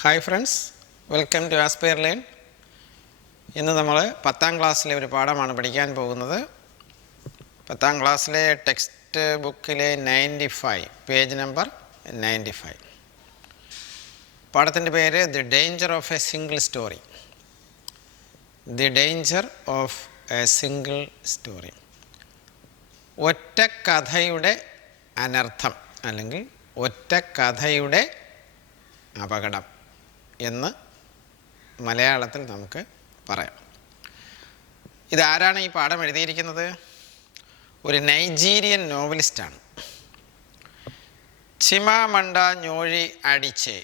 Hi friends, welcome to Aspire Learn. ഇന്ന് നമ്മൾ 10ാം ക്ലാസ്സിലെ ഒരു പാഠമാണ് പഠിക്കാൻ പോകുന്നത്. 10ാം ക്ലാസ്സിലെ ടെക്സ്റ്റ് ബുക്കിലെ 95 പേജ് നമ്പർ 95. പാഠത്തിൻ്റെ പേര് the danger of a single story. The danger of a single story. ഒറ്റ കഥയുടെ അനർത്ഥം അല്ലെങ്കിൽ ഒറ്റ കഥയുടെ അപകടം എന്ന് മലയാളത്തിൽ നമുക്ക് പറയാം. ഇതാരാണ് ഈ പാഠം എഴുതിയിരിക്കുന്നത്? ഒരു നൈജീരിയൻ നോവലിസ്റ്റാണ്. ചിമാമണ്ട ഞോഴി അഡിച്ചെ,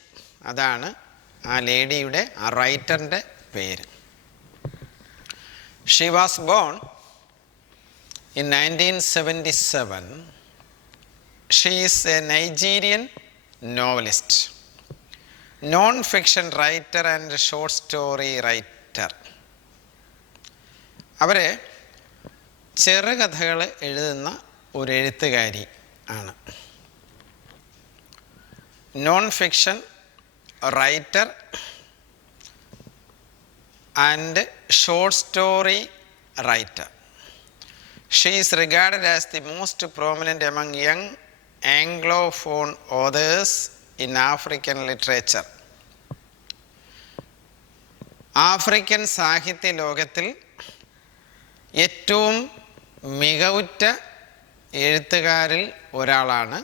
അതാണ് ആ ലേഡിയുടെ, ആ റൈറ്ററിൻ്റെ പേര്. She was born in 1977. She is a Nigerian novelist, non-fiction writer and short story writer. അവർ ചെറുകഥകൾ എഴുതുന്ന ഒരു എഴുത്തുകാരി ആണ്. Non fiction writer and short story writer. She is regarded as the most prominent among young Anglophone authors in African literature. African സാഹിത്യ ലോകത്തിൽ ഏറ്റവും മികവുറ്റ എഴുത്തുകാരിൽ ഒരാളാണ്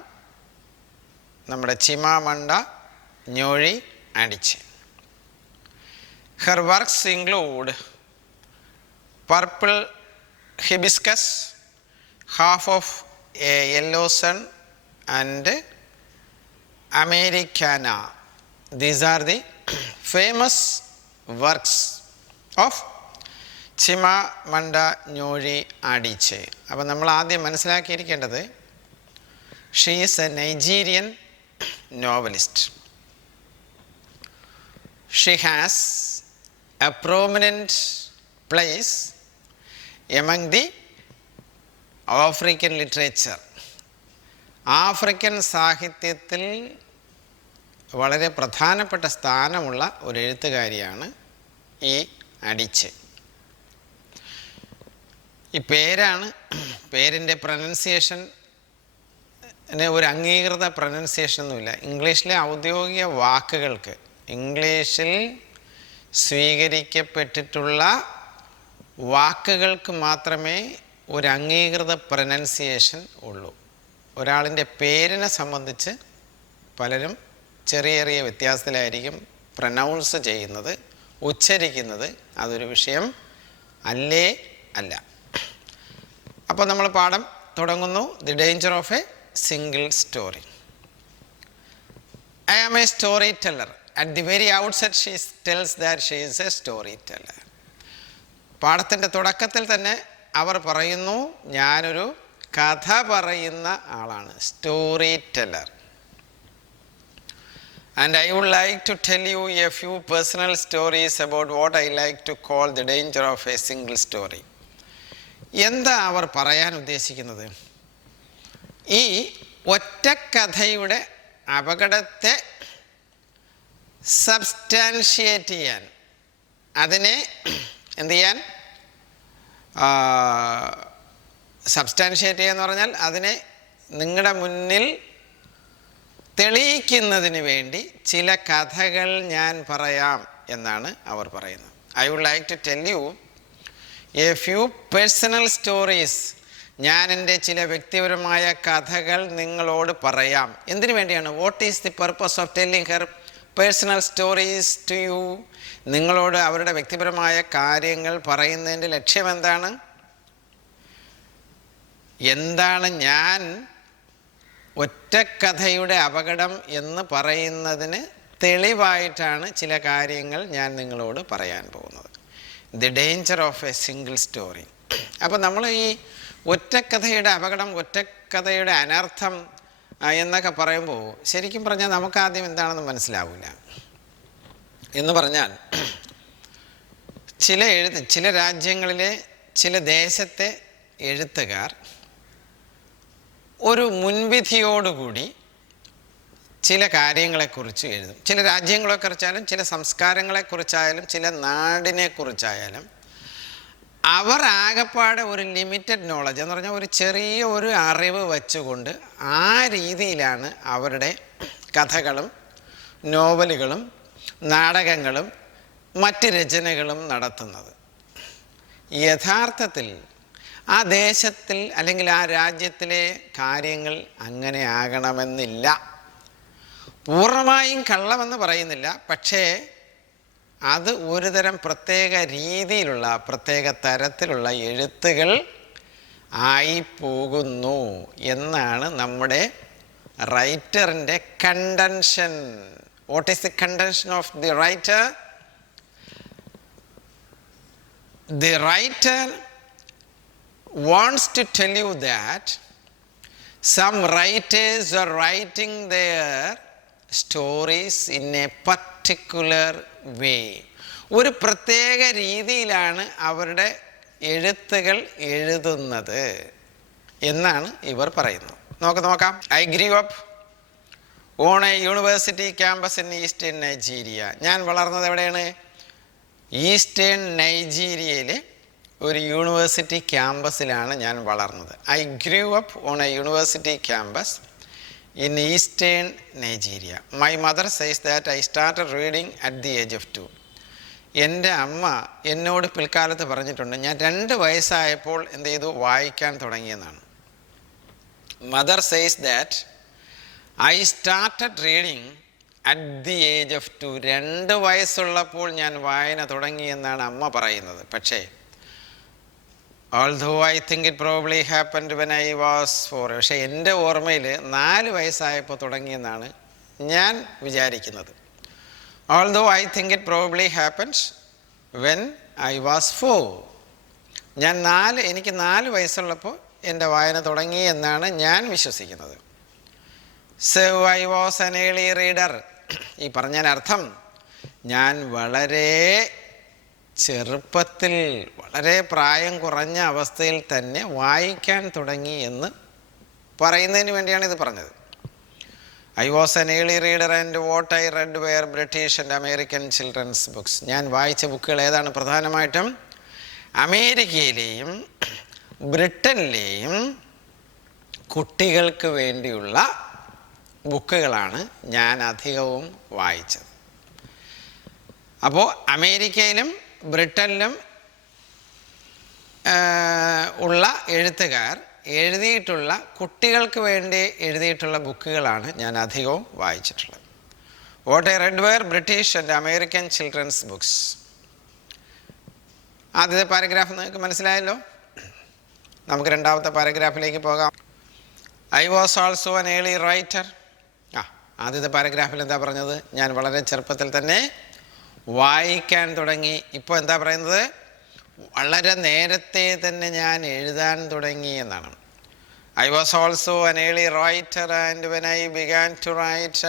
നമ്മുടെ ചിമാമണ്ട ഞോഴി അഡിച്ചെ. Her works include Purple Hibiscus, Half of a Yellow Sun and Americana. These are the famous works of ചിമാമണ്ട ഞോഴി അഡിച്ചെ. അപ്പോൾ നമ്മൾ ആദ്യം മനസ്സിലാക്കിയിരിക്കേണ്ടത്, she is a Nigerian novelist. She has a prominent place among the African literature. African സാഹിത്യത്തിൽ വളരെ പ്രധാനപ്പെട്ട സ്ഥാനമുള്ള ഒരു എഴുത്തുകാരിയാണ് ഈ അഡിച്ചെ. ഈ പേരിൻ്റെ പ്രൊനൗൺസിയേഷന് ഒരു അംഗീകൃത പ്രൊനൗൺസിയേഷനൊന്നുമില്ല. ഇംഗ്ലീഷിലെ ഔദ്യോഗിക വാക്കുകൾക്ക്, ഇംഗ്ലീഷിൽ സ്വീകരിക്കപ്പെട്ടിട്ടുള്ള വാക്കുകൾക്ക് മാത്രമേ ഒരു അംഗീകൃത പ്രൊനൗൺസിയേഷൻ ഉള്ളൂ. ഒരാളിൻ്റെ പേരിനെ സംബന്ധിച്ച് പലരും ചെറിയ ചെറിയ വ്യത്യാസത്തിലായിരിക്കും പ്രൊനൗൺസ് ചെയ്യുന്നത്, ഉച്ചരിക്കുന്നത്. അതൊരു വിഷയം അല്ല. അപ്പോൾ നമ്മൾ പാഠം തുടങ്ങുന്നു. The danger of a single story. I am a story teller. At the very outset she tells that she is a story teller. പാഠത്തിൻ്റെ തുടക്കത്തിൽ തന്നെ അവർ പറയുന്നു, ഞാനൊരു കഥ പറയുന്ന ആളാണ്, story teller. And I would like to tell you a few personal stories about what I like to call the danger of a single story. എന്താ അവർ പറയാൻ ഉദ്ദേശിക്കുന്നത്? ഈ ഒറ്റക്കഥയുടെ അപകടത്തെ സബ്സ്റ്റാൻഷിയേറ്റ് ചെയ്യാൻ, അതിനെ എന്ത് ചെയ്യാൻ, സബ്സ്റ്റാൻഷിയേറ്റ് ചെയ്യാന്ന് പറഞ്ഞാൽ അതിനെ നിങ്ങളുടെ മുന്നിൽ തെളിയിക്കുന്നതിന് വേണ്ടി ചില കഥകൾ ഞാൻ പറയാം എന്നാണ് അവർ പറയുന്നത്. I would like to tell you a few personal stories. ഞാൻ എൻ്റെ ചില വ്യക്തിപരമായ കഥകൾ നിങ്ങളോട് പറയാം. എന്തിനു വേണ്ടിയാണ്? What is the purpose of telling her personal stories to you? നിങ്ങളോട് അവരുടെ വ്യക്തിപരമായ കാര്യങ്ങൾ പറയുന്നതിൻ്റെ ലക്ഷ്യം എന്താണ്? ഞാൻ ഒറ്റക്കഥയുടെ അപകടം എന്ന് പറയുന്നതിന് തെളിവായിട്ടാണ് ചില കാര്യങ്ങൾ ഞാൻ നിങ്ങളോട് പറയാൻ പോകുന്നത്. The danger of a single story. അപ്പോൾ നമ്മൾ ഈ ഒറ്റക്കഥയുടെ അപകടം, ഒറ്റക്കഥയുടെ അനർത്ഥം എന്നൊക്കെ പറയുമ്പോൾ ശരിക്കും പറഞ്ഞാൽ നമുക്കാദ്യം എന്താണെന്ന് മനസ്സിലാവില്ല. എന്ന് പറഞ്ഞാൽ ചില രാജ്യങ്ങളിലെ ചില ദേശത്തെ എഴുത്തുകാർ ഒരു മുൻവിധിയോടുകൂടി ചില കാര്യങ്ങളെക്കുറിച്ച് എഴുതും. ചില രാജ്യങ്ങളെക്കുറിച്ചായാലും ചില സംസ്കാരങ്ങളെക്കുറിച്ചായാലും ചില നാടിനെക്കുറിച്ചായാലും അവർ ആകെപ്പാടെ ഒരു ലിമിറ്റഡ് നോളജ് എന്ന് പറഞ്ഞാൽ ഒരു ചെറിയ ഒരു അറിവ് വച്ചുകൊണ്ട് ആ രീതിയിലാണ് അവരുടെ കഥകളും നോവലുകളും നാടകങ്ങളും മറ്റ് രചനകളും നടത്തുന്നത്. യഥാർത്ഥത്തിൽ ആ ദേശത്തിൽ അല്ലെങ്കിൽ ആ രാജ്യത്തിലെ കാര്യങ്ങൾ അങ്ങനെ ആകണമെന്നില്ല. പൂർണ്ണമായും കള്ളമെന്ന് പറയുന്നില്ല, പക്ഷേ അത് ഒരുതരം പ്രത്യേക രീതിയിലുള്ള പ്രത്യേക തരത്തിലുള്ള എഴുത്തുകൾ ആയി പോകുന്നു എന്നാണ് നമ്മുടെ റൈറ്ററിൻ്റെ contention. What is the contention of the writer? The writer wants to tell you that some writers are writing their stories in a particular way. ഒരു പ്രത്യേക രീതിയിലാണ് അവരുടെ എഴുത്തുകൾ എഴുതുന്നത് എന്നാണ് ഇവർ പറയുന്നത്. നോക്കാം. I grew up on a university campus in eastern Nigeria. ഞാൻ വളർന്നത് എവിടെയാണ്? ഈസ്റ്റേൺ നൈജീരിയയിലെ ഒരു യൂണിവേഴ്സിറ്റി ക്യാമ്പസിലാണ് ഞാൻ വളർന്നത്. I grew up on A university campus in eastern Nigeria. My mother says that I started reading at the age of 2. എൻ്റെ അമ്മ എന്നോട് പിൽക്കാലത്ത് പറഞ്ഞിട്ടുണ്ട്, ഞാൻ 2 വയസ്സായപ്പോൾ എന്ത് ചെയ്തു, വായിക്കാൻ തുടങ്ങിയെന്നാണ്. Mother says that I started reading at the age of 2. 2 വയസ്സുള്ളപ്പോൾ ഞാൻ വായന തുടങ്ങിയെന്നാണ് അമ്മ പറയുന്നത്. പക്ഷേ although I think it probably happened when I was 4, പക്ഷേ എൻ്റെ ഓർമ്മയിൽ 4 വയസ്സായപ്പോൾ തുടങ്ങിയെന്നാണ് ഞാൻ വിചാരിക്കുന്നത്. although I think it probably happened when I was 4. എനിക്ക് 4 വയസ്സുള്ളപ്പോൾ എൻ്റെ വായന തുടങ്ങി എന്നാണ് ഞാൻ വിശ്വസിക്കുന്നത്. So I was an early reader. ഈ പറഞ്ഞതിനർത്ഥം ഞാൻ വളരെ ചെറുപ്പത്തിൽ, വളരെ പ്രായം കുറഞ്ഞ അവസ്ഥയിൽ തന്നെ വായിക്കാൻ തുടങ്ങി എന്ന് പറയുന്നതിന് വേണ്ടിയാണ് ഇത് പറഞ്ഞത്. I was an early reader and what I read were British and American children's books. ഞാൻ വായിച്ച ബുക്കുകൾ ഏതാണ്? പ്രധാനമായിട്ടും അമേരിക്കയിലെയും ബ്രിട്ടനിലെയും കുട്ടികൾക്ക് വേണ്ടിയുള്ള ബുക്കുകളാണ് ഞാൻ അധികവും വായിച്ചത്. അപ്പോൾ അമേരിക്കയിലും ബ്രിട്ടനിലും ഉള്ള എഴുത്തുകാർ എഴുതിയിട്ടുള്ള, കുട്ടികൾക്ക് വേണ്ടി എഴുതിയിട്ടുള്ള ബുക്കുകളാണ് ഞാൻ അധികവും വായിച്ചിട്ടുള്ളത്. What I read were British and American children's books. ആദ്യത്തെ പാരഗ്രാഫ് നിങ്ങൾക്ക് മനസ്സിലായല്ലോ. നമുക്ക് രണ്ടാമത്തെ പാരഗ്രാഫിലേക്ക് പോകാം. I was also an early writer. ആദ്യത്തെ പാരഗ്രാഫിൽ എന്താ പറഞ്ഞത്? ഞാൻ വളരെ ചെറുപ്പത്തിൽ തന്നെ വായിക്കാൻ തുടങ്ങി. ഇപ്പോൾ എന്താ പറയുന്നത്? വളരെ നേരത്തെ തന്നെ ഞാൻ എഴുതാൻ തുടങ്ങി എന്നാണ്. I was also an early writer and when I began to write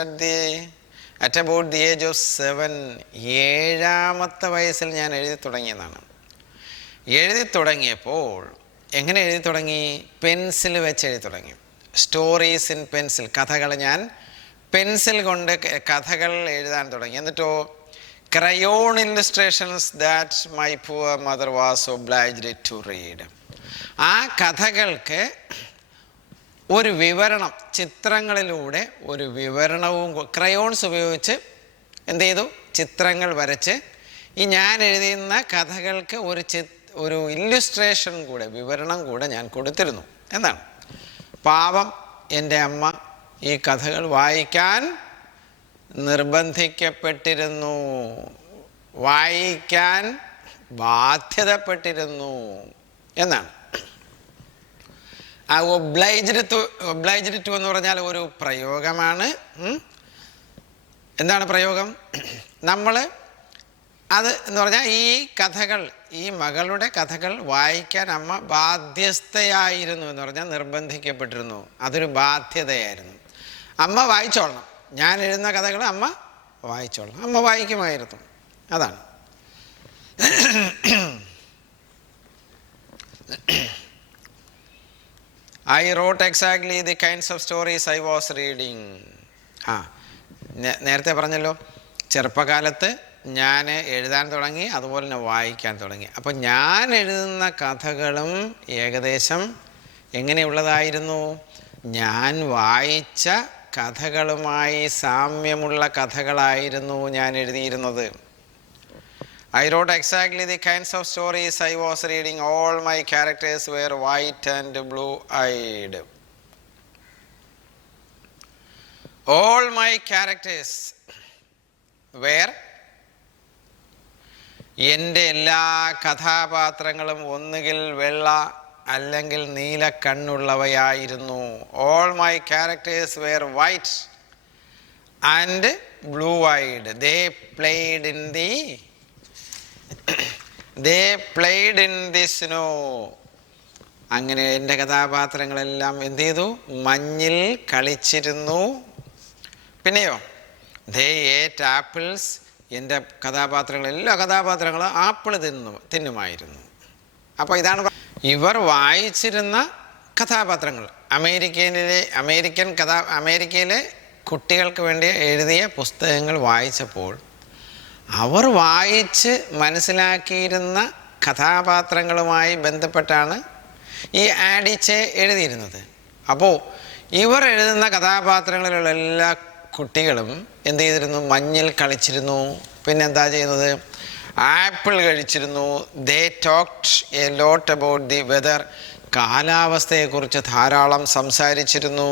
at about the age of 7. 7ാമത്തെ വയസ്സിൽ ഞാൻ എഴുതി തുടങ്ങിയെന്നാണ്. എഴുതി തുടങ്ങിയപ്പോൾ എങ്ങനെ എഴുതി തുടങ്ങി? പെൻസിൽ വെച്ച് എഴുതി തുടങ്ങി. Stories in pencil. കഥകൾ ഞാൻ പെൻസിൽ കൊണ്ട് കഥകൾ എഴുതാൻ തുടങ്ങി. എന്നിട്ടോ crayon illustrations that my poor mother was obliged to read. ആ കഥകൾക്ക് ഒരു വിവരണം, ചിത്രങ്ങളിലൂടെ ഒരു വിവരണവും, ക്രയോൺസ് ഉപയോഗിച്ച് എന്ത് ചെയ്തു? ചിത്രങ്ങൾ വരച്ച് ഈ ഞാൻ എഴുതുന്ന കഥകൾക്ക് ഒരു ഇല്ലുസ്ട്രേഷൻ കൂടെ, വിവരണം കൂടെ ഞാൻ കൊടുത്തിരുന്നു എന്നാണ്. പാവം എൻ്റെ അമ്മ ഈ കഥകൾ വായിക്കാൻ നിർബന്ധിക്കപ്പെട്ടിരുന്നു, വായിക്കാൻ ബാധ്യതപ്പെട്ടിരുന്നു എന്നാണ്. ആ ഒബ്ലൈജ്ഡ് ടു എന്ന് പറഞ്ഞാൽ ഒരു പ്രയോഗമാണ്. എന്താണ് പ്രയോഗം? നമ്മൾ അത് എന്ന് പറഞ്ഞാൽ ഈ കഥകൾ, ഈ മകളുടെ കഥകൾ വായിക്കാൻ അമ്മ ബാധ്യസ്ഥയായിരുന്നു എന്ന് പറഞ്ഞാൽ നിർബന്ധിക്കപ്പെട്ടിരുന്നു. അതൊരു ബാധ്യതയായിരുന്നു. അമ്മ വായിച്ചോളണം, ഞാൻ എഴുതുന്ന കഥകൾ അമ്മ വായിച്ചോളണം. അമ്മ വായിക്കുമായിരുന്നു. അതാണ്. I wrote exactly the kinds of stories I was reading. നേരത്തെ പറഞ്ഞല്ലോ, ചെറുപ്പകാലത്ത് ഞാൻ എഴുതാൻ തുടങ്ങി, അതുപോലെ തന്നെ വായിക്കാൻ തുടങ്ങി. അപ്പോൾ ഞാൻ എഴുതുന്ന കഥകളും ഏകദേശം എങ്ങനെയുള്ളതായിരുന്നു? ഞാൻ വായിച്ച കഥകളുമായി സാമ്യമുള്ള കഥകളായിരുന്നു ഞാൻ എഴുതിയിരുന്നത്. I wrote exactly the kinds of stories I was reading. All my characters were white and blue-eyed. All my characters were, എൻ്റെ എല്ലാ കഥാപാത്രങ്ങളും ഒന്നുകിൽ വെള്ള അല്ലെങ്കിൽ നീല കണ്ണുള്ളവയായിരുന്നു. All my characters were white and blue-eyed. They played in the snow. അങ്ങനെ എൻ്റെ കഥാപാത്രങ്ങളെല്ലാം എന്ത് ചെയ്തു? മഞ്ഞിൽ കളിച്ചിരുന്നു. പിന്നെയോ, they ate apples. എൻ്റെ എല്ലാ കഥാപാത്രങ്ങളും ആപ്പിൾ തിന്നുമായിരുന്നു. അപ്പോൾ ഇതാണ് ഇവർ വായിച്ചിരുന്ന കഥാപാത്രങ്ങൾ. അമേരിക്കയിലെ കുട്ടികൾക്ക് വേണ്ടി എഴുതിയ പുസ്തകങ്ങൾ വായിച്ചപ്പോൾ അവർ വായിച്ച് മനസ്സിലാക്കിയിരുന്ന കഥാപാത്രങ്ങളുമായി ബന്ധപ്പെട്ടാണ് ഈ ആഡിച്ചെ എഴുതിയിരുന്നത്. അപ്പോൾ ഇവർ എഴുതുന്ന കഥാപാത്രങ്ങളിലുള്ള എല്ലാ കുട്ടികളും എന്ത് ചെയ്തിരുന്നു? മഞ്ഞിൽ കളിച്ചിരുന്നു. പിന്നെന്താ ചെയ്യുന്നത്? ആപ്പിൾ കഴിച്ചിരുന്നു. They talked a lot about the weather. കാലാവസ്ഥയെക്കുറിച്ച് ധാരാളം സംസാരിച്ചിരുന്നു.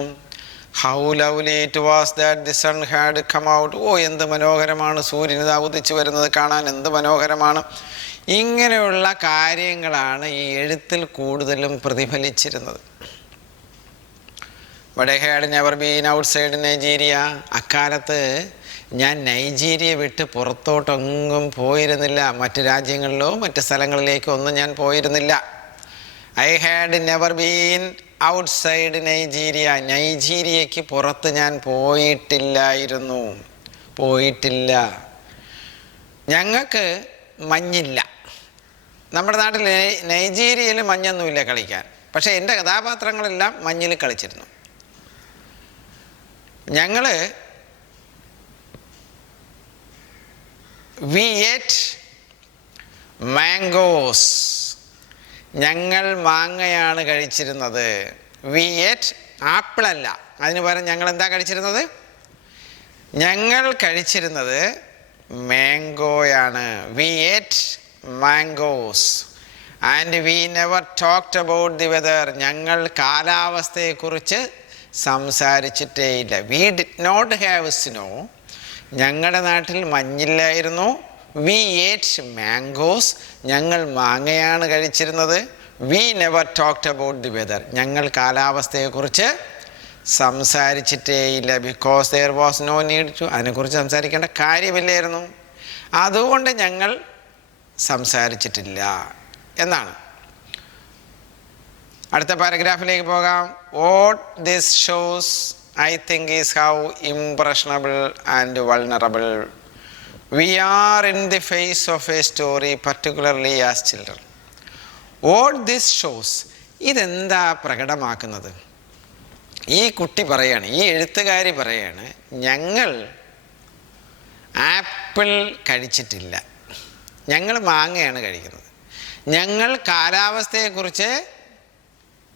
How lovely it was that the sun had come out. ഓ, എന്ത് മനോഹരമാണ്, സൂര്യൻ ഇതാ ഉദിച്ചു വരുന്നത് കാണാൻ എന്ത് മനോഹരമാണ്. ഇങ്ങനെയുള്ള കാര്യങ്ങളാണ് ഈ എഴുത്തിൽ കൂടുതലും പ്രതിഫലിച്ചിരുന്നത്. But I had never been outside Nigeria. അക്കാലത്ത് ഞാൻ നൈജീരിയ വിട്ട് പുറത്തോട്ടൊന്നും പോയിരുന്നില്ല. മറ്റ് രാജ്യങ്ങളിലോ മറ്റ് സ്ഥലങ്ങളിലേക്കോ ഒന്നും ഞാൻ പോയിരുന്നില്ല. I had never been outside Nigeria. നൈജീരിയയ്ക്ക് പുറത്ത് ഞാൻ പോയിട്ടില്ല. ഞങ്ങൾക്ക് മഞ്ഞില്ല. നമ്മുടെ നാട്ടിൽ നൈജീരിയയിൽ മഞ്ഞൊന്നുമില്ല കളിക്കാൻ. പക്ഷേ എൻ്റെ കഥാപാത്രങ്ങളെല്ലാം മഞ്ഞിൽ കളിച്ചിരുന്നു. ഞങ്ങൾ വി ഏറ്റ് മാംഗോസ്. ഞങ്ങൾ മാങ്ങയാണ് കഴിച്ചിരുന്നത്. വി ഏറ്റ് ആപ്പിളല്ല, അതിന് പകരം ഞങ്ങൾ എന്താ കഴിച്ചിരുന്നത്? ഞങ്ങൾ കഴിച്ചിരുന്നത് മാംഗോയാണ്. We ate mangoes and we never talked about the weather. ഞങ്ങൾ കാലാവസ്ഥയെക്കുറിച്ച് സംസാരിച്ചിട്ടേയില്ല. We did not have snow. ഞങ്ങളുടെ നാട്ടിൽ മഞ്ഞില്ലായിരുന്നു. We ate mangoes. ഞങ്ങൾ മാങ്ങയാണ് കഴിച്ചിരുന്നത്. We never talked about the weather. ഞങ്ങൾ കാലാവസ്ഥയെക്കുറിച്ച് സംസാരിച്ചിട്ടേയില്ല. Because there was no need to. അതിനെക്കുറിച്ച് സംസാരിക്കേണ്ട കാര്യമില്ലായിരുന്നു. അതുകൊണ്ട് ഞങ്ങൾ സംസാരിച്ചിട്ടില്ല എന്നാണ്. അടുത്ത പാരഗ്രാഫിലേക്ക് പോകാം. What this shows I think is how impressionable and vulnerable we are in the face of a story, particularly as children. What this shows, ഇതെന്താ പ്രകടമാക്കുന്നത്? ഈ കുട്ടി പറയാണ്, ഈ എഴുത്തുകാരി പറയാണ്, ഞങ്ങൾ ആപ്പിൾ കഴിച്ചിട്ടില്ല, ഞങ്ങൾ മാങ്ങയാണ് കഴിക്കുന്നത്. ഞങ്ങൾ കാലാവസ്ഥയെക്കുറിച്ച്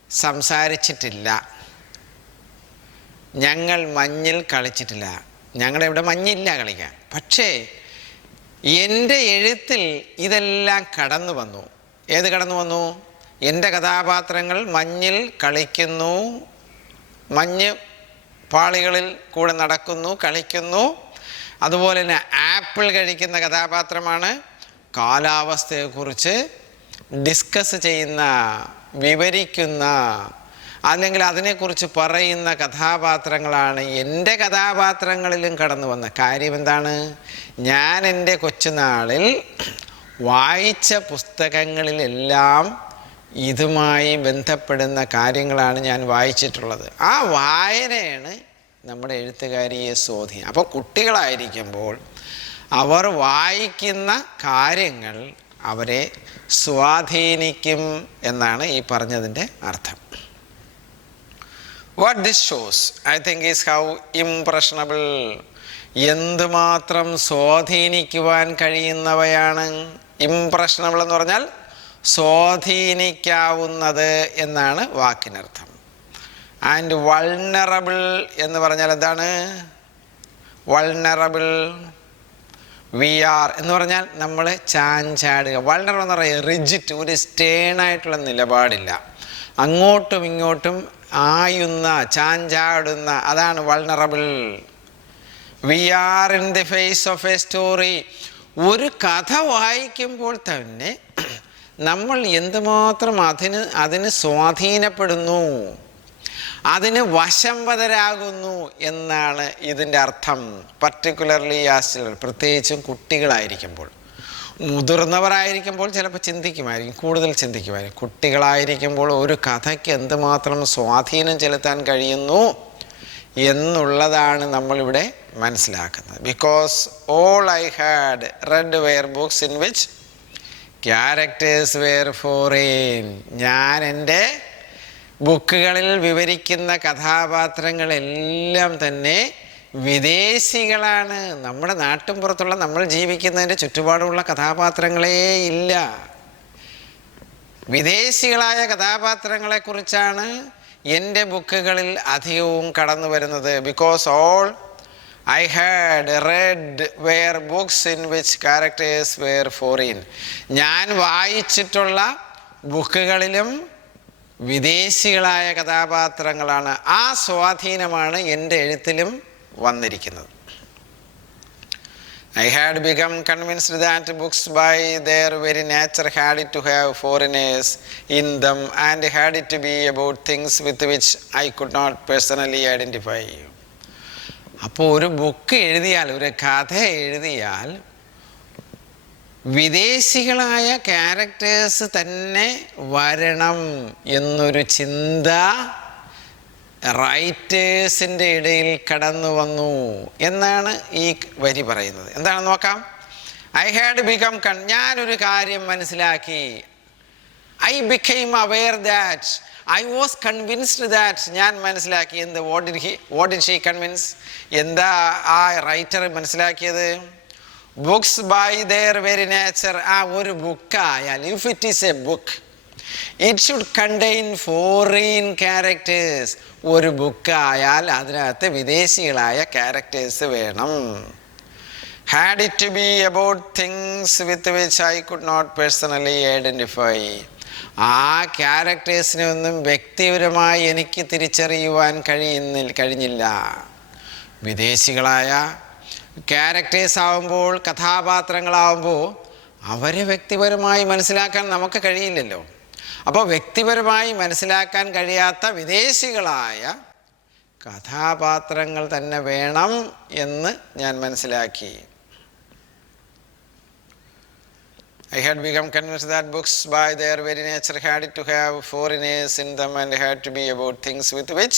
സംസാരിച്ചിട്ടില്ല. ഞങ്ങൾ മഞ്ഞിൽ കളിച്ചിട്ടില്ല. ഞങ്ങളുടെ ഇവിടെ മഞ്ഞില്ല കളിക്കാൻ. പക്ഷേ എൻ്റെ എഴുത്തിൽ ഇതെല്ലാം കടന്നു വന്നു. ഏത് കടന്നു വന്നു? എൻ്റെ കഥാപാത്രങ്ങൾ മഞ്ഞിൽ കളിക്കുന്നു, മഞ്ഞ് പാളികളിൽ കൂടെ നടക്കുന്നു, കളിക്കുന്നു. അതുപോലെ തന്നെ ആപ്പിൾ കഴിക്കുന്ന കഥാപാത്രമാണ്. കാലാവസ്ഥയെക്കുറിച്ച് ഡിസ്കസ് ചെയ്യുന്ന, വിവരിക്കുന്ന, അല്ലെങ്കിൽ അതിനെക്കുറിച്ച് പറയുന്ന കഥാപാത്രങ്ങളാണ് എൻ്റെ കഥാപാത്രങ്ങളിലും കടന്നു വന്ന. കാര്യം എന്താണ്? ഞാൻ എൻ്റെ കൊച്ചുനാളിൽ വായിച്ച പുസ്തകങ്ങളിലെല്ലാം ഇതുമായി ബന്ധപ്പെടുന്ന കാര്യങ്ങളാണ് ഞാൻ വായിച്ചിട്ടുള്ളത്. ആ വായനയാണ് നമ്മുടെ എഴുത്തുകാരിയെ സ്വാധീനം. അപ്പോൾ കുട്ടികളായിരിക്കുമ്പോൾ അവർ വായിക്കുന്ന കാര്യങ്ങൾ അവരെ സ്വാധീനിക്കും എന്നാണ് ഈ പറഞ്ഞതിൻ്റെ അർത്ഥം. What this shows, I think, is how impressionable, എന്തുമാത്രം സ്വാധീനിക്കുവാൻ കഴിയുന്നവയാണ്. ഇംപ്രഷനബിൾ എന്ന് പറഞ്ഞാൽ സ്വാധീനിക്കാവുന്നത് എന്നാണ് വാക്കിനർത്ഥം. ആൻഡ് വൾനറബിൾ എന്ന് പറഞ്ഞാൽ എന്താണ്? വൾനറബിൾ, വി ആർ എന്ന് പറഞ്ഞാൽ നമ്മൾ ചാഞ്ചാടുക. വൾനറബിൾ എന്ന് പറയുന്നത് റിജിറ്റ്, ഒരു സ്റ്റേണായിട്ടുള്ള നിലപാടില്ല, അങ്ങോട്ടും ഇങ്ങോട്ടും ആയുന്ന, ചാഞ്ചാടുന്ന, അതാണ് vulnerable. We are in the face of a story. ഒരു കഥ വായിക്കുമ്പോൾ തന്നെ നമ്മൾ എന്തുമാത്രം അതിന് സ്വാധീനപ്പെടുന്നു, അതിന് വശംവദരാകുന്നു എന്നാണ് ഇതിൻ്റെ അർത്ഥം. പർട്ടിക്കുലർലി ആസ് ചിൽഡ്രൻ, പ്രത്യേകിച്ചും കുട്ടികളായിരിക്കുമ്പോൾ. മുതിർന്നവരായിരിക്കുമ്പോൾ ചിലപ്പോൾ ചിന്തിക്കുമായിരിക്കും, കൂടുതൽ ചിന്തിക്കുമായിരിക്കും. കുട്ടികളായിരിക്കുമ്പോൾ ഒരു കഥയ്ക്ക് എന്തുമാത്രം സ്വാധീനം ചെലുത്താൻ കഴിയുന്നു എന്നുള്ളതാണ് നമ്മളിവിടെ മനസ്സിലാക്കുന്നത്. Because all I had read were books in which characters were foreign. ഞാൻ എൻ്റെ ബുക്കുകളിൽ വിവരിക്കുന്ന കഥാപാത്രങ്ങളെല്ലാം തന്നെ വിദേശികളാണ്. നമ്മുടെ നാട്ടിൻ പുറത്തുള്ള, നമ്മൾ ജീവിക്കുന്നതിൻ്റെ ചുറ്റുപാടുമുള്ള കഥാപാത്രങ്ങളേ ഇല്ല. വിദേശികളായ കഥാപാത്രങ്ങളെക്കുറിച്ചാണ് എൻ്റെ ബുക്കുകളിൽ അധികവും കടന്നു വരുന്നത്. Because all I had read were books in which characters were foreign. ഞാൻ വായിച്ചിട്ടുള്ള ബുക്കുകളിലും വിദേശികളായ കഥാപാത്രങ്ങളാണ്. ആ സ്വാധീനമാണ് എൻ്റെ എഴുത്തിലും വന്നിരിക്കുന്നത്. I had become convinced that books by their very nature had it to have foreigners in them and had it to be about things with which I could not personally identify. അപ്പോൾ ഒരു book എഴുതിയാൽ, ഒരു കഥ എഴുതിയാൽ വിദേശികളായ characters തന്നെ വരണം എന്നൊരു ചിന്ത റൈറ്റേഴ്സിൻ്റെ ഇടയിൽ കടന്നു വന്നു എന്നാണ് ഈ വരി പറയുന്നത്. എന്താണെന്ന് നോക്കാം. ഐ ഹാഡ് ബിക്കം ഞാനൊരു കാര്യം മനസ്സിലാക്കി. I became aware that, I was convinced that. ഞാൻ മനസ്സിലാക്കി. എന്ത്? What did she convince? എന്താ ആ റൈറ്റർ മനസ്സിലാക്കിയത്? Books by their very nature. ആ ഒരു ബുക്കായാൽ, if it is a book, it should contain foreign characters. ഒരു ബുക്കായാൽ അതിനകത്ത് വിദേശികളായ ക്യാരക്ടേഴ്സ് വേണം. Had it to be about things with which I could not personally identify. ആ ക്യാരക്ടേഴ്സിനെ ഒന്നും വ്യക്തിപരമായി എനിക്ക് തിരിച്ചറിയുവാൻ കഴിഞ്ഞില്ല. വിദേശികളായ ക്യാരക്ടേഴ്സ് ആവുമ്പോൾ, കഥാപാത്രങ്ങളാവുമ്പോൾ അവരെ വ്യക്തിപരമായി മനസ്സിലാക്കാൻ നമുക്ക് കഴിയില്ലല്ലോ. അപ്പോൾ വ്യക്തിപരമായി മനസ്സിലാക്കാൻ കഴിയാത്ത വിദേശികളായ കഥാപാത്രങ്ങൾ തന്നെ വേണം എന്ന് ഞാൻ മനസ്സിലാക്കി. I had become convinced that books by their very nature had to have foreigners in them and had to be about things with which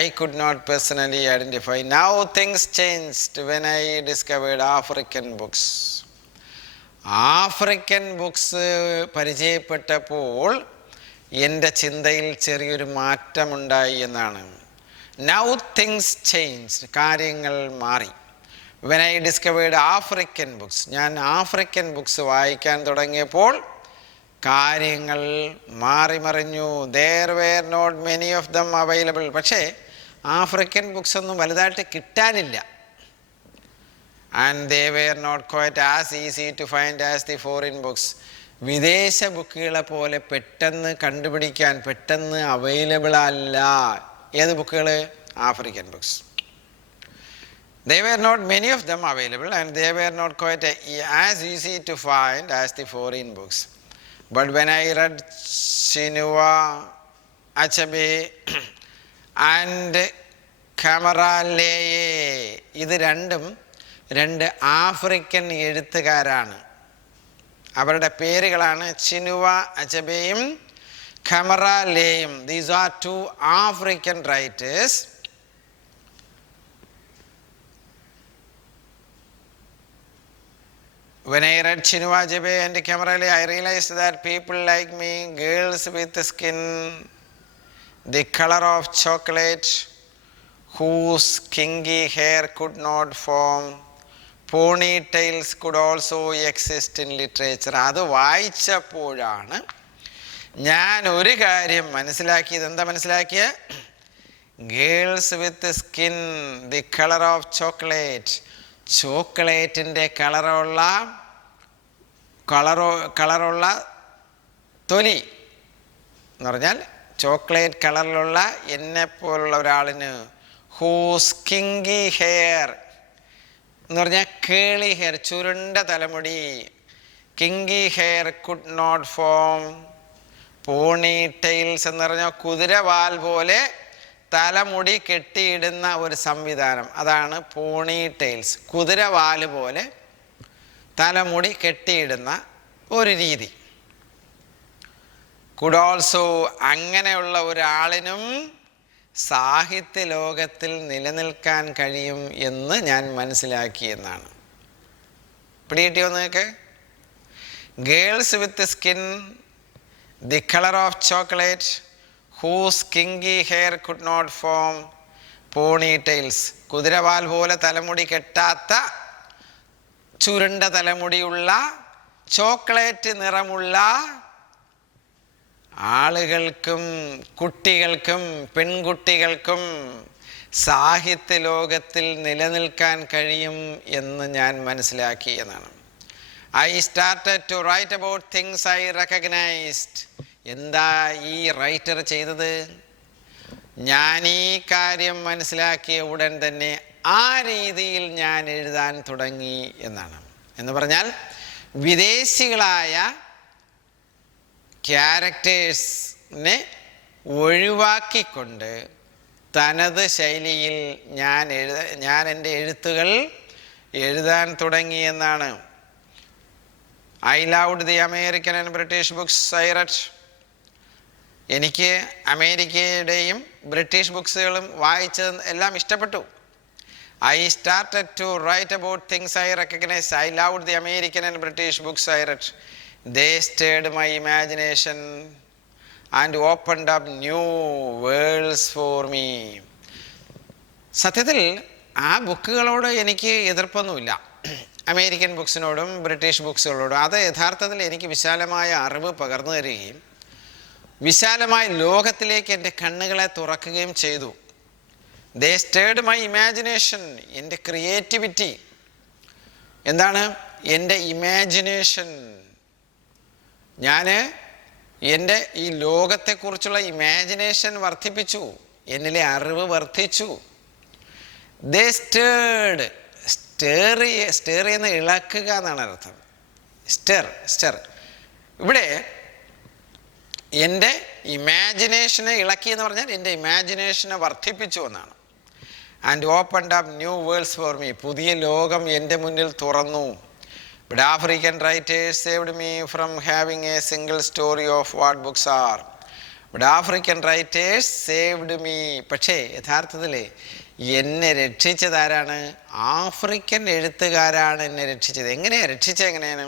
I could not personally identify. Now things changed when I discovered African books. African books പരിചയപ്പെട്ടപ്പോൾ എൻ്റെ ചിന്തയിൽ ചെറിയൊരു മാറ്റമുണ്ടായി എന്നാണ്. Now things changed, കാര്യങ്ങൾ മാറി. When I discovered African books, ഞാൻ African books വായിക്കാൻ തുടങ്ങിയപ്പോൾ കാര്യങ്ങൾ മാറിമറിഞ്ഞു. There were not many of them available. പക്ഷേ ആഫ്രിക്കൻ ബുക്സ് ഒന്നും വലുതായിട്ട് കിട്ടാനില്ല. And they were not quite as easy to find as the foreign books. വിദേശ ബുക്കുകളെ പോലെ പെട്ടെന്ന് കണ്ടുപിടിക്കാൻ, പെട്ടെന്ന് അവൈലബിൾ അല്ല. ഏത് ബുക്കുകൾ? African books. They were not many of them available and they were not quite as easy to find as the foreign books. But when I read Chinua Achebe and Kamaraleye, ഇത് രണ്ടും രണ്ട് African എഴുത്തുകാരാണ്. അവരുടെ പേരുകളാണ് Chinua അച്ചബെയും Camara ലേയും. These are two African writers. When I read Chinua Achebe and Kamara Lee, I realized that people like me, girls with skin the color of chocolate, whose kinky hair could not form. Ponytails could also exist in literature. അത് വായിച്ചപ്പോഴാണ് ഞാൻ ഒരു കാര്യം മനസ്സിലാക്കിയത്. എന്താ മനസ്സിലാക്കിയ? Girls with skin the colour of chocolate, ചോക്ലേറ്റിൻ്റെ കളറുള്ള തൊലി എന്ന് പറഞ്ഞാൽ ചോക്ലേറ്റ് കളറിലുള്ള എന്നെപ്പോലുള്ള ഒരാളിന്, ഹൂസ് കിങ്കി ഹെയർ എന്ന് പറഞ്ഞാൽ കേളി ഹെയർ, ചുരുണ്ട തലമുടി, kinky hair could not form. Ponytails എന്ന് പറഞ്ഞാൽ കുതിരവാൽ പോലെ തലമുടി കെട്ടിയിടുന്ന ഒരു സംവിധാനം, അതാണ് പോണി ടെയിൽസ്. കുതിരവാൽ പോലെ തലമുടി കെട്ടിയിടുന്ന ഒരു രീതി. കുഡ് ഓൾസോ, അങ്ങനെയുള്ള ഒരാളിനും സാഹിത്യ ലോകത്തിൽ നിലനിൽക്കാൻ കഴിയും എന്ന് ഞാൻ മനസ്സിലാക്കിയെന്നാണ്. പിടികിട്ടിയോ നിങ്ങൾക്ക്? Girls with skin the colour of chocolate, whose kinky hair could not form. Ponytails, കുതിരവാൽ പോലെ തലമുടി കെട്ടാത്ത ചുരുണ്ട തലമുടിയുള്ള ചോക്ലേറ്റ് നിറമുള്ള ആളുകൾക്കും കുട്ടികൾക്കും പെൺകുട്ടികൾക്കും സാഹിത്യ ലോകത്തിൽ നിലനിൽക്കാൻ കഴിയും എന്ന് ഞാൻ മനസ്സിലാക്കി എന്നാണ്. I started to write about things I recognised. എന്താ ഈ റൈറ്റർ ചെയ്തത്? ഞാൻ ഈ കാര്യം മനസ്സിലാക്കിയ ഉടൻ തന്നെ ആ രീതിയിൽ ഞാൻ എഴുതാൻ തുടങ്ങി എന്നാണ്. എന്ന് പറഞ്ഞാൽ വിദേശികളായ ക്യാരക്ടേഴ്സിനെ ഒഴിവാക്കിക്കൊണ്ട് തനത് ശൈലിയിൽ ഞാൻ എൻ്റെ എഴുത്തുകൾ എഴുതാൻ തുടങ്ങിയെന്നാണ്. I loved the American and British books I read. എനിക്ക് അമേരിക്കയുടെയും ബ്രിട്ടീഷ് ബുക്സുകളും വായിച്ചത് എല്ലാം ഇഷ്ടപ്പെട്ടു. I started to write about things I recognized. I loved the American and British books I read. They stirred my imagination and opened up new worlds for me. സത്യത്തിൽ ആ ബുക്കുകളോട് എനിക്ക് എതിർപ്പൊന്നുമില്ല, American ബുക്സിനോടും British ബുക്സുകളോടും. അത് യഥാർത്ഥത്തിൽ എനിക്ക് വിശാലമായ അറിവ് പകർന്നു തരികയും വിശാലമായ ലോകത്തിലേക്ക് എൻ്റെ കണ്ണുകളെ തുറക്കുകയും ചെയ്തു. They stirred my imagination. എൻ്റെ ക്രിയേറ്റിവിറ്റി എന്താണ്? എൻ്റെ ഇമാജിനേഷൻ. ഞാൻ എൻ്റെ ഈ ലോകത്തെക്കുറിച്ചുള്ള ഇമാജിനേഷൻ വർദ്ധിപ്പിച്ചു, എന്നിലെ അറിവ് വർദ്ധിച്ചു. They stirred. സ്റ്റേർ എന്ന് ഇളക്കുക എന്നാണ് അർത്ഥം. സ്റ്റർ ഇവിടെ എൻ്റെ ഇമാജിനേഷനെ ഇളക്കി എന്ന് പറഞ്ഞാൽ എൻ്റെ ഇമാജിനേഷനെ വർദ്ധിപ്പിച്ചു എന്നാണ്. And opened up new worlds for me. പുതിയ ലോകം എൻ്റെ മുന്നിൽ തുറന്നു. But African writers saved me from having a single story of what books are. But African writers saved me. പക്ഷേ യഥാർത്ഥത്തിൽ എന്നെ രക്ഷിച്ചതാരാണ്? ആഫ്രിക്കൻ എഴുത്തുകാരാണ് എന്നെ രക്ഷിച്ചത്. എങ്ങനെയാണ് രക്ഷിച്ചത്? എങ്ങനെയാണ്?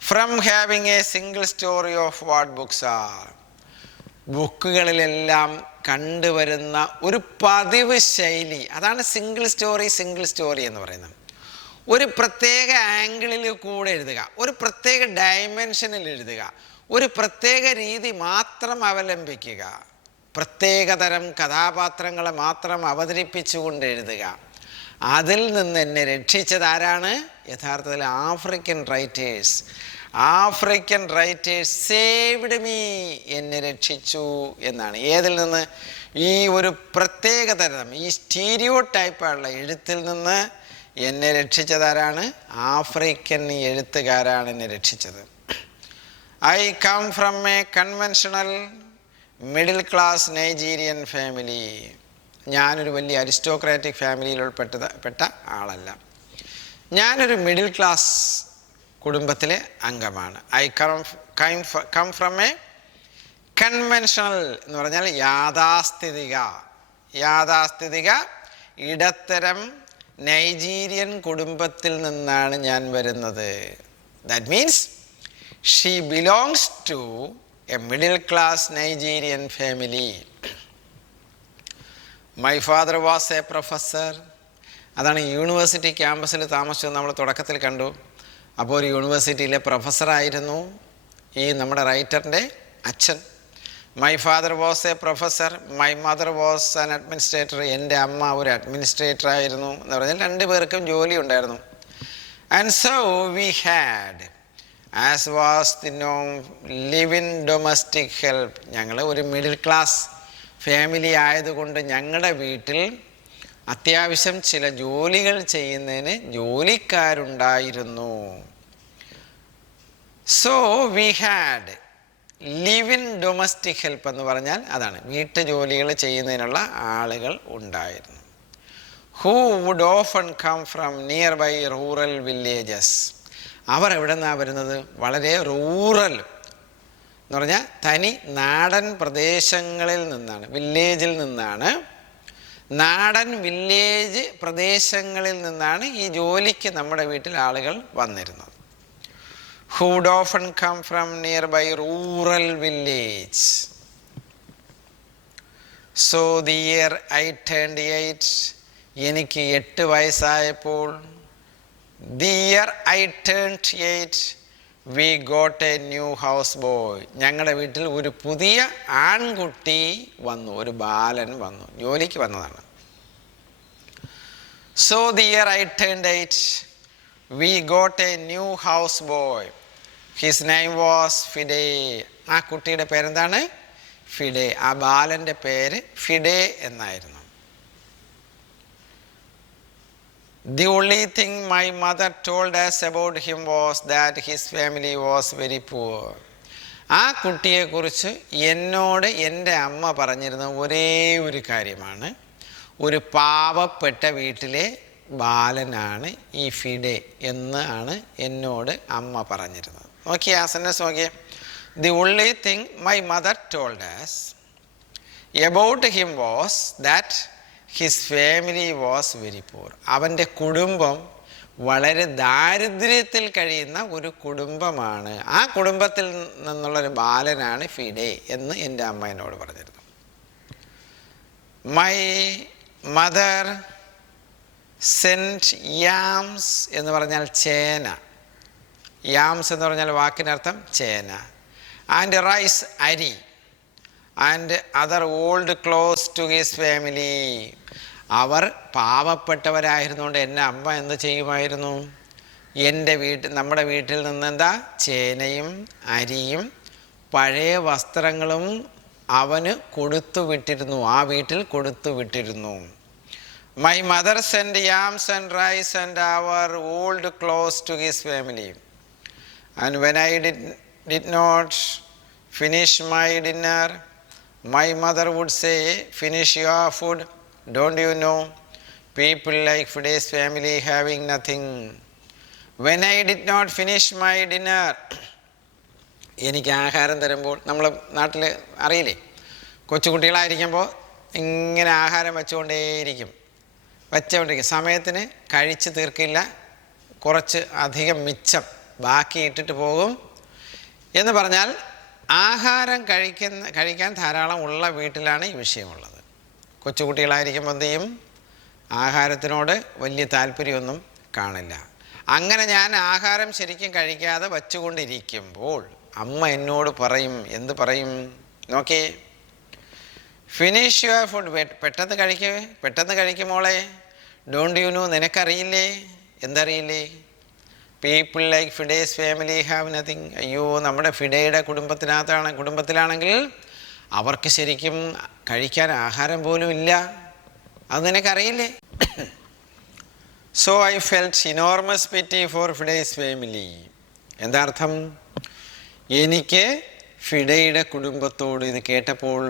From having a single story of what books are. ബുക്കുകളിലെല്ലാം കണ്ടുവരുന്ന ഒരു പതിവ് ശൈലി, അതാണ് സിംഗിൾ സ്റ്റോറി എന്ന് പറയുന്നത്. ഒരു പ്രത്യേക ആംഗിളിൽ കൂടെ എഴുതുക, ഒരു പ്രത്യേക ഡയമെൻഷനിൽ എഴുതുക, ഒരു പ്രത്യേക രീതി മാത്രം അവലംബിക്കുക, പ്രത്യേകതരം കഥാപാത്രങ്ങളെ മാത്രം അവതരിപ്പിച്ചുകൊണ്ട് എഴുതുക. അതിൽ നിന്ന് എന്നെ രക്ഷിച്ചതാരാണ്? യഥാർത്ഥത്തിൽ African writers. African writers saved me, എന്നെ രക്ഷിച്ചു എന്നാണ്. ഏതിൽ നിന്ന്? ഈ ഒരു പ്രത്യേക തരം, ഈ സ്റ്റീരിയോ ടൈപ്പുള്ള എഴുത്തിൽ നിന്ന് എന്നെ രക്ഷിച്ചതാരാണ്? ആഫ്രിക്കൻ എഴുത്തുകാരാണ് എന്നെ രക്ഷിച്ചത്. I come from a conventional middle class Nigerian family. ഞാനൊരു വലിയ അരിസ്റ്റോക്രാറ്റിക് ഫാമിലിയിൽ പെട്ട ആളല്ല. ഞാനൊരു മിഡിൽ ക്ലാസ് കുടുംബത്തിലെ അംഗമാണ്. I come from a conventional എന്ന് പറഞ്ഞാൽ യാഥാസ്ഥിതിക ഇടത്തരം നൈജീരിയൻ കുടുംബത്തിൽ നിന്നാണ് ഞാൻ വരുന്നത്. That means she belongs to a middle class Nigerian family. My father was a professor. അതാണ് യൂണിവേഴ്സിറ്റി ക്യാമ്പസിൽ താമസിച്ചത് നമ്മൾ തുടക്കത്തിൽ കണ്ടു. അപ്പോൾ ഒരു യൂണിവേഴ്സിറ്റിയിലെ പ്രൊഫസറായിരുന്നു ഈ നമ്മുടെ റൈറ്ററിൻ്റെ അച്ഛൻ. My father was a professor, my mother was an administrator. എൻ്റെ അമ്മ ഒരു അഡ്മിനിസ്ട്രേറ്റർ ആയിരുന്നു എന്ന് പറഞ്ഞാൽ 2 പേർക്കും ജോലി ഉണ്ടായിരുന്നു. And so we had, as was the നോം, ലിവ് ഇൻ ഡൊമസ്റ്റിക് ഹെൽപ്പ്. ഞങ്ങൾ ഒരു മിഡിൽ ക്ലാസ് ഫാമിലി ആയതുകൊണ്ട് ഞങ്ങളുടെ വീട്ടിൽ അത്യാവശ്യം ചില ജോലികൾ ചെയ്യുന്നതിന് ജോലിക്കാരുണ്ടായിരുന്നു. So we had live in domestic help എന്ന് പറഞ്ഞാൽ അതാണ്, വീട്ടു ജോലികൾ ചെയ്യുന്നതിനുള്ള ആളുകൾ ഉണ്ടായിരുന്നു. Who would often come from nearby rural villages. അവർ എവിടെ നിന്നാണ് വരുന്നത്? വളരെ റൂറൽ എന്ന് പറഞ്ഞാൽ തനി നാടൻ പ്രദേശങ്ങളിൽ നിന്നാണ്, വില്ലേജിൽ നിന്നാണ്, നാടൻ വില്ലേജ് പ്രദേശങ്ങളിൽ നിന്നാണ് ഈ ജോലിക്ക് നമ്മുടെ വീട്ടിൽ ആളുകൾ വന്നിരുന്നത്. Who would often come from nearby rural village. So the year I turned 8, എനിക്ക് 8 വയസ്സായപ്പോൾ, the year I turned 8, we got a new house boy. ഞങ്ങളുടെ വീട്ടിൽ ഒരു പുതിയ ആൺകുട്ടി വന്നു, ഒരു ബാലൻ വന്നു, ജോലിക്ക് വന്നതാണ്. So the year I turned 8, we got a new house boy. His name was Fide. ആ കുട്ടിയുടെ പേരെന്താണ്? ഫിഡെ. ആ ബാലൻ്റെ പേര് ഫിഡെ എന്നായിരുന്നു. The only thing my mother told us about him was that his family was very poor. ആ കുട്ടിയെക്കുറിച്ച് എന്നോട് എൻ്റെ അമ്മ പറഞ്ഞിരുന്ന ഒരേ ഒരു കാര്യമാണ്, ഒരു പാവപ്പെട്ട വീട്ടിലെ ബാലനാണ് ഈ ഫിഡെ എന്നാണ് എന്നോട് അമ്മ പറഞ്ഞിരുന്നത്. നോക്കിയേ ആ സെൻറ്റൻസ് നോക്കിയേ. The only thing my mother told us about him was that his family was very poor. അവൻ്റെ കുടുംബം വളരെ ദാരിദ്ര്യത്തിൽ കഴിയുന്ന ഒരു കുടുംബമാണ്, ആ കുടുംബത്തിൽ നിന്നുള്ളൊരു ബാലനാണ് ഫിഡെ എന്ന് എൻ്റെ അമ്മ എന്നോട് പറഞ്ഞിരുന്നു. മൈ മദർ സെൻറ്റ് യാംസ് എന്ന് പറഞ്ഞാൽ ചേന, യാംസ് എന്ന് പറഞ്ഞാൽ വാക്കിനർത്ഥം ചേന, ആൻഡ് റൈസ് അരി, and other old clothes to his family. അവർ പാവപ്പെട്ടവരായിരുന്നുകൊണ്ട് എൻ്റെ അമ്മ എന്ത് ചെയ്യുമായിരുന്നു? നമ്മുടെ വീട്ടിൽ നിന്ന് എന്താ ചേനയും അരിയും പഴയ വസ്ത്രങ്ങളും അവന് കൊടുത്തു വിട്ടിരുന്നു, ആ വീട്ടിൽ കൊടുത്തു വിട്ടിരുന്നു. My mother send yams and rice and our old clothes to his family. And when I did not finish my dinner, my mother would say, finish your food. Don't you know, people like Fide's family having nothing. When I did not finish my dinner, എനിക്ക് ആഹാരം തരുമ്പോൾ, നമ്മൾ നാട്ടിൽ അറിയില്ലേ, കൊച്ചുകുട്ടികളായിരിക്കുമ്പോൾ ഇങ്ങനെ ആഹാരം വെച്ചുകൊണ്ടേയിരിക്കും, സമയത്തിന് കഴിച്ച് തീർക്കില്ല, കുറച്ച് അധികം മിച്ചം ബാക്കി ഇട്ടിട്ട് പോകും. എന്ന് പറഞ്ഞാൽ ആഹാരം കഴിക്കാൻ ധാരാളം ഉള്ള വീട്ടിലാണ് ഈ വിഷയമുള്ളത്. കൊച്ചുകുട്ടികളായിരിക്കുമ്പോൾ എന്ത് ചെയ്യും? ആഹാരത്തിനോട് വലിയ താല്പര്യമൊന്നും കാണില്ല. അങ്ങനെ ഞാൻ ആഹാരം ശരിക്കും കഴിക്കാതെ വച്ചുകൊണ്ടിരിക്കുമ്പോൾ അമ്മ എന്നോട് പറയും, എന്ത് പറയും നോക്കേ, ഫിനിഷ് യുവർ ഫുഡ്, പെട്ടെന്ന് കഴിക്കുമോളെ. ഡോണ്ട് യു നോ, നിനക്കറിയില്ലേ? എന്തറിയില്ലേ? People like Fide's family have nothing. അയ്യോ, നമ്മുടെ ഫിഡയുടെ കുടുംബത്തിലാണെങ്കിൽ അവർക്ക് ശരിക്കും കഴിക്കാൻ ആഹാരം പോലും ഇല്ല, അത് നിനക്കറിയില്ലേ? So I felt enormous pity for Fide's family. എന്താ അർത്ഥം? എനിക്ക് ഫിഡയുടെ കുടുംബത്തോട് ഇത് കേട്ടപ്പോൾ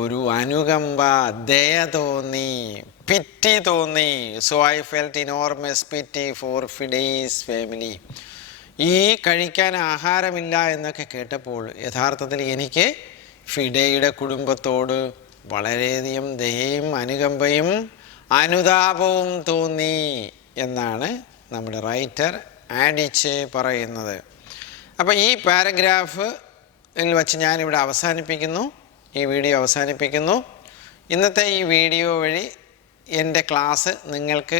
ഒരു അനുകമ്പ, ദയ തോന്നി, പിറ്റി തോന്നി. So I felt enormous pity for Fide's family. ഈ കഴിക്കാൻ ആഹാരമില്ല എന്നൊക്കെ കേട്ടപ്പോൾ യഥാർത്ഥത്തിൽ എനിക്ക് ഫിഡയുടെ കുടുംബത്തോട് വളരെയധികം ദയയും അനുകമ്പയും അനുതാപവും തോന്നി എന്നാണ് നമ്മുടെ റൈറ്റർ ആഡിച്ച് പറയുന്നത്. അപ്പോൾ ഈ പാരഗ്രാഫിൽ വച്ച് ഞാനിവിടെ അവസാനിപ്പിക്കുന്നു, ഈ വീഡിയോ അവസാനിപ്പിക്കുന്നു. ഇന്നത്തെ ഈ വീഡിയോ വഴി എൻ്റെ ക്ലാസ് നിങ്ങൾക്ക്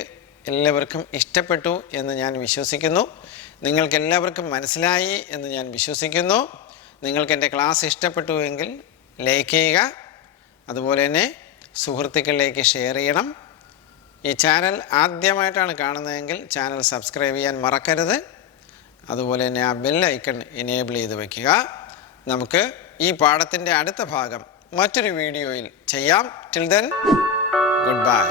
എല്ലാവർക്കും ഇഷ്ടപ്പെട്ടു എന്ന് ഞാൻ വിശ്വസിക്കുന്നു. നിങ്ങൾക്ക് എല്ലാവർക്കും മനസ്സിലായി എന്ന് ഞാൻ വിശ്വസിക്കുന്നു. നിങ്ങൾക്ക് എൻ്റെ ക്ലാസ് ഇഷ്ടപ്പെട്ടു എങ്കിൽ ലൈക്ക് ചെയ്യുക, അതുപോലെ തന്നെ സുഹൃത്തുക്കളിലേക്ക് ഷെയർ ചെയ്യണം. ഈ ചാനൽ ആദ്യമായിട്ടാണ് കാണുന്നതെങ്കിൽ ചാനൽ സബ്സ്ക്രൈബ് ചെയ്യാൻ മറക്കരുത്. അതുപോലെ തന്നെ ആ ബെൽ ഐക്കൺ എനേബിൾ ചെയ്ത് വയ്ക്കുക. നമുക്ക് ഈ പാഠത്തിൻ്റെ അടുത്ത ഭാഗം മറ്റൊരു വീഡിയോയിൽ ചെയ്യാം. Till then, good bye.